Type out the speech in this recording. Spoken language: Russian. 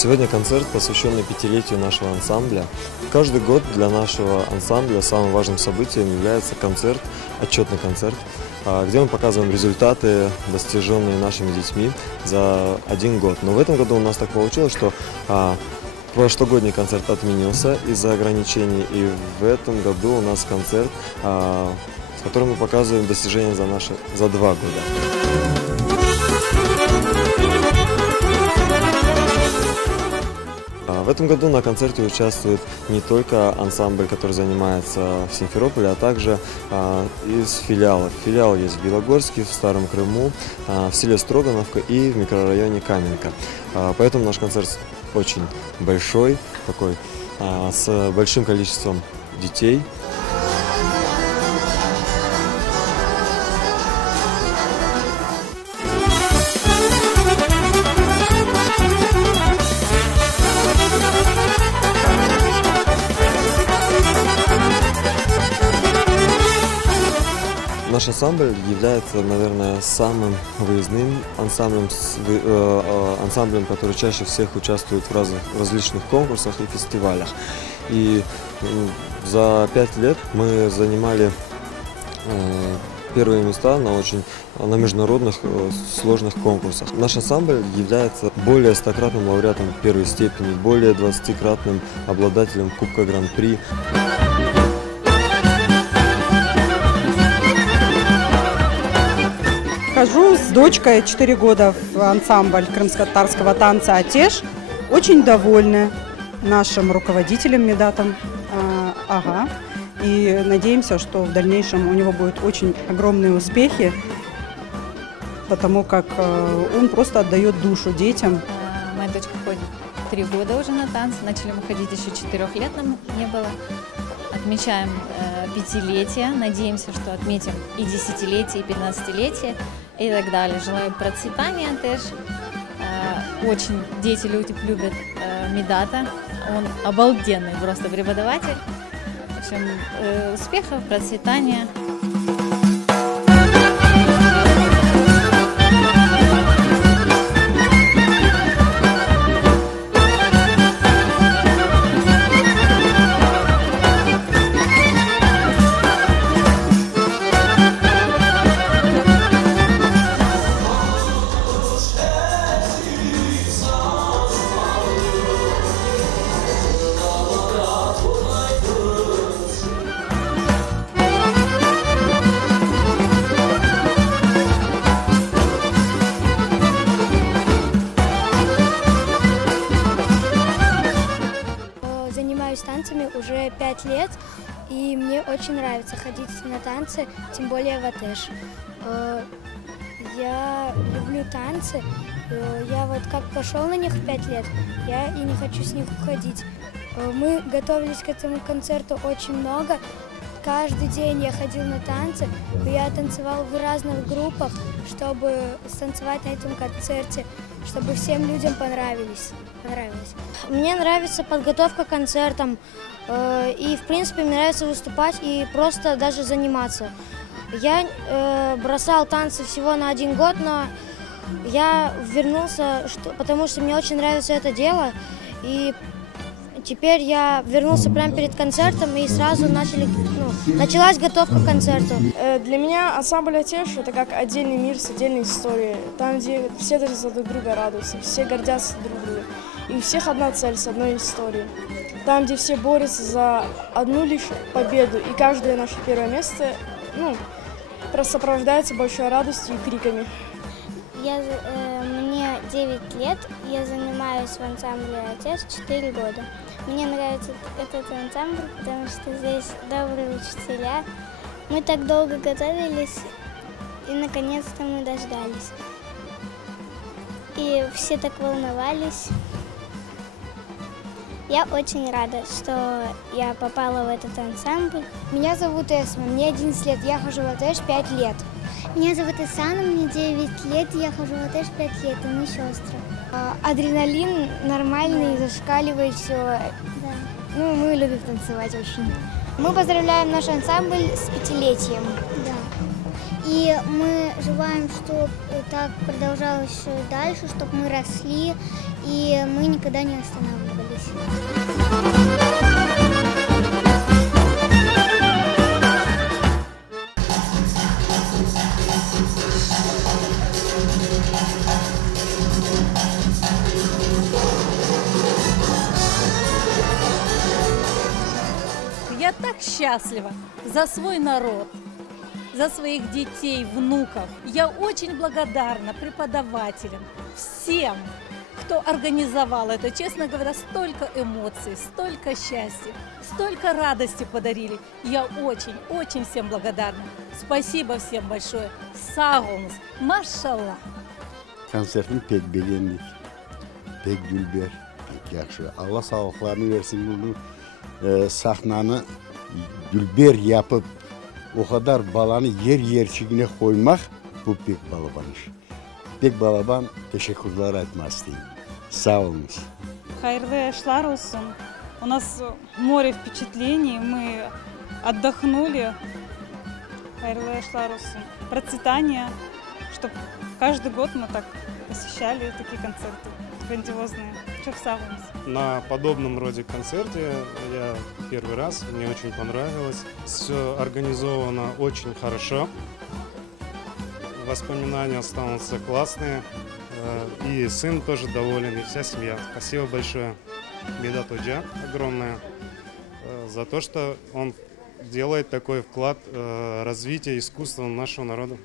Сегодня концерт, посвященный пятилетию нашего ансамбля. Каждый год для нашего ансамбля самым важным событием является концерт, отчетный концерт, где мы показываем результаты, достиженные нашими детьми за один год. Но в этом году у нас так получилось, что прошлогодний концерт отменился из-за ограничений, и в этом году у нас концерт, в котором мы показываем достижения за 2 года. В этом году на концерте участвует не только ансамбль, который занимается в Симферополе, а также из филиалов. Филиал есть в Белогорске, в Старом Крыму, в селе Строгановка и в микрорайоне Каменка. Поэтому наш концерт очень большой, такой, с большим количеством детей. Наш ансамбль является, наверное, самым выездным ансамблем, который чаще всех участвует в различных конкурсах и фестивалях. И за 5 лет мы занимали первые места на международных сложных конкурсах. Наш ансамбль является более 100-кратным лауреатом первой степени, более 20-кратным обладателем Кубка Гран-при. Хожу с дочкой 4 года в ансамбль крымско-татарского танца «Атеш». Очень довольны нашим руководителем Медатом. И надеемся, что в дальнейшем у него будут очень огромные успехи, потому как он просто отдает душу детям. Моя дочка ходит 3 года уже на танцы. Начали мы ходить еще 4 лет, нам не было. Отмечаем 5-летие, надеемся, что отметим и 10-летие, и 15-летие, и так далее. Желаю процветания теж. Очень дети любят Медата, он обалденный просто преподаватель. В общем, успехов, процветания. Занимаюсь танцами уже 5 лет, и мне очень нравится ходить на танцы, тем более в Атеш. Я люблю танцы, я вот как пошел на них 5 лет, я и не хочу с них уходить. Мы готовились к этому концерту очень много, каждый день я ходил на танцы, я танцевал в разных группах, чтобы станцевать на этом концерте, чтобы всем людям понравилось. Мне нравится подготовка к концертам, и в принципе мне нравится выступать и просто даже заниматься. Я бросал танцы всего на 1 год, но я вернулся, потому что мне очень нравится это дело, и теперь я вернулся прямо перед концертом, и сразу началась готовка к концерту. Для меня ансамбль «Атеш» — это как отдельный мир с отдельной историей. Там, где все друг друга радуются, все гордятся друг другом. И у всех одна цель с одной историей. Там, где все борются за одну лишь победу, и каждое наше первое место сопровождается большой радостью и криками. Мне 9 лет, я занимаюсь в ансамбле «Атеш» 4 года. Мне нравится этот ансамбль, потому что здесь добрые учителя. Мы так долго готовились, и наконец-то мы дождались. И все так волновались. Я очень рада, что я попала в этот ансамбль. Меня зовут Эсма, мне 11 лет, я хожу в «Атеш» 5 лет. Меня зовут Исана, мне 9 лет, я хожу в «Атеш» 5 лет, и мы сестры. Адреналин нормальный, зашкаливает все. Да. Мы любим танцевать очень. Мы поздравляем наш ансамбль с 5-летием. Да. И мы желаем, чтобы так продолжалось дальше, чтобы мы росли, и мы никогда не останавливались. Я так счастлива за свой народ, за своих детей, внуков. Я очень благодарна преподавателям, всем, кто организовал это. Честно говоря, столько эмоций, столько счастья, столько радости подарили. Я очень всем благодарна. Спасибо всем большое. Sağ olunuz. Maşallah. Konsertini pek beğendik. Pek gülber, pek yakşı. Allah sağlıklarını versin bunu. Sahnanı gülber yapıp o kadar balanı yerçigine koymak bu pek balaban iş. Pek balaban teşekkürler etmek isteyim. Sağ olunuz. Hayırlı yaşlar olsun. У нас море впечатлений, мы отдохнули. Hayırlı yaşlar olsun. Процветания, чтобы каждый год мы так посещали такие концерты грандиозные. Çok sağ olun. На подобном роде концерте я первый раз, мне очень понравилось. Все организовано очень хорошо. Воспоминания останутся классные. И сын тоже доволен, и вся семья. Спасибо большое Медат Оджа огромное за то, что он делает такой вклад в развитие искусства нашего народа.